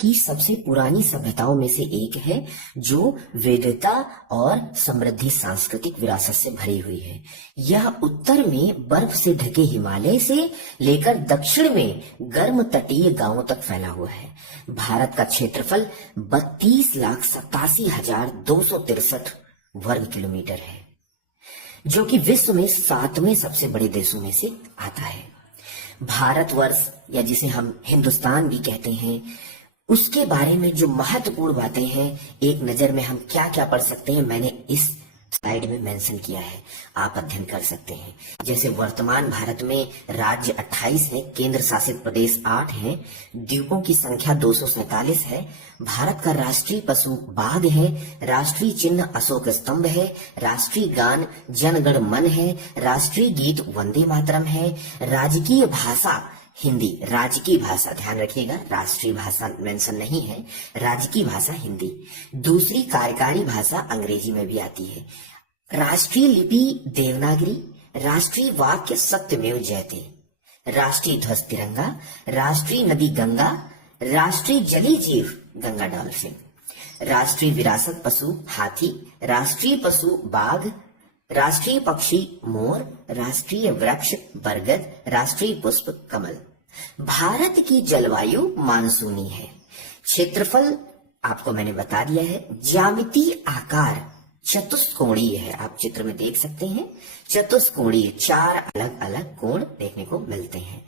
की सबसे पुरानी सभ्यताओं में से एक है जो विविधता और समृद्धि सांस्कृतिक विरासत से भरी हुई है। यह उत्तर में बर्फ से ढके हिमालय से लेकर दक्षिण में गर्म तटीय गांवों तक फैला हुआ है। भारत का क्षेत्रफल 32,87,263 वर्ग किलोमीटर है, जो कि विश्व में 7वें सबसे बड़े देशों में से आता है। भारतवर्ष या जिसे हम हिंदुस्तान भी कहते हैं, उसके बारे में जो महत्वपूर्ण बातें हैं, एक नजर में हम क्या क्या पढ़ सकते हैं, मैंने इस स्लाइड में मेंशन किया है, आप अध्ययन कर सकते हैं। जैसे वर्तमान भारत में राज्य 28 है, केंद्र शासित प्रदेश 8 हैं, द्वीपों की संख्या 247 है। भारत का राष्ट्रीय पशु बाघ है, राष्ट्रीय चिन्ह अशोक स्तंभ है, राष्ट्रीय गान जन गण मन है, राष्ट्रीय गीत वंदे मातरम है, राजकीय भाषा हिंदी, राजकीय भाषा ध्यान रखिएगा, राष्ट्रीय भाषा मेंशन नहीं है, राजकीय भाषा हिंदी। दूसरी कार्यकारी भाषा अंग्रेजी में भी आती है। राष्ट्रीय लिपि देवनागरी, राष्ट्रीय वाक्य सत्यमेव जयते, राष्ट्रीय ध्वज तिरंगा, राष्ट्रीय नदी गंगा, राष्ट्रीय जलीय जीव गंगा डॉल्फिन, राष्ट्रीय विरासत पशु हाथी, राष्ट्रीय पशु बाघ, राष्ट्रीय पक्षी मोर, राष्ट्रीय वृक्ष बरगद, राष्ट्रीय पुष्प कमल। भारत की जलवायु मानसूनी है। क्षेत्रफल आपको मैंने बता दिया है। ज्यामितीय आकार चतुष्कोणीय है, आप चित्र में देख सकते हैं, चतुष्कोणीय, 4 अलग अलग कोण देखने को मिलते हैं।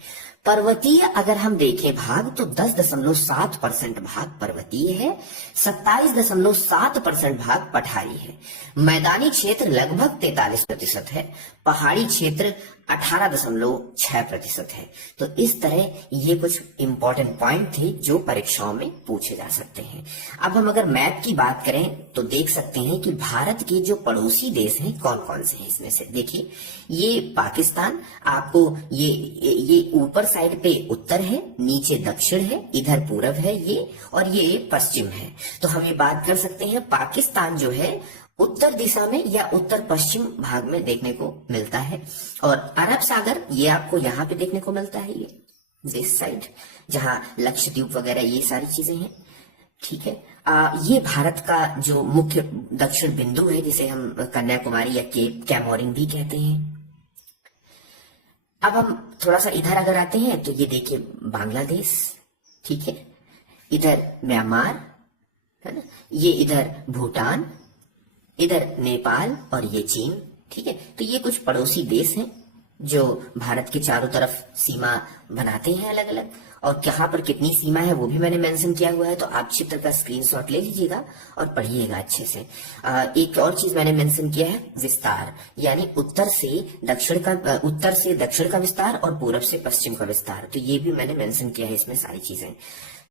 पर्वतीय अगर हम देखें भाग तो 10.7% भाग पर्वतीय है, 27.7% भाग पठारी है। मैदानी क्षेत्र लगभग 43% है, पहाड़ी क्षेत्र 18.6% है। तो इस तरह ये कुछ इंपॉर्टेंट पॉइंट थे जो परीक्षाओं में पूछे जा सकते हैं। अब हम अगर मैप की बात करें तो देख सकते हैं कि भारत के जो पड़ोसी देश हैं कौन कौन से हैं। इसमें से देखिए, ये पाकिस्तान, आपको ये ऊपर साइड पे उत्तर है, नीचे दक्षिण है, इधर पूरब है ये, और ये पश्चिम है। तो हम ये बात कर सकते हैं पाकिस्तान जो है उत्तर दिशा में या उत्तर पश्चिम भाग में देखने को मिलता है। और अरब सागर ये आपको यहाँ पे देखने को मिलता है, ये दिस साइड, जहां लक्षद्वीप वगैरह ये सारी चीजें हैं। ठीक है, ये भारत का जो मुख्य दक्षिण बिंदु है, जिसे हम कन्याकुमारी या केप कैमोरिन भी कहते हैं। अब हम थोड़ा सा इधर अगर आते हैं तो ये देखिए बांग्लादेश, ठीक है, इधर म्यांमार है ना, ये इधर भूटान, इधर नेपाल और ये चीन। ठीक है, तो ये कुछ पड़ोसी देश हैं जो भारत के चारों तरफ सीमा बनाते हैं अलग अलग, और कहां पर कितनी सीमा है वो भी मैंने मेंशन किया हुआ है। तो आप चित्र का स्क्रीनशॉट ले लीजिएगा और पढ़िएगा अच्छे से। एक और चीज मैंने मेंशन किया है, विस्तार, यानी उत्तर से दक्षिण का विस्तार और पूरब से पश्चिम का विस्तार। तो ये भी मैंने मेंशन किया है इसमें सारी चीजें।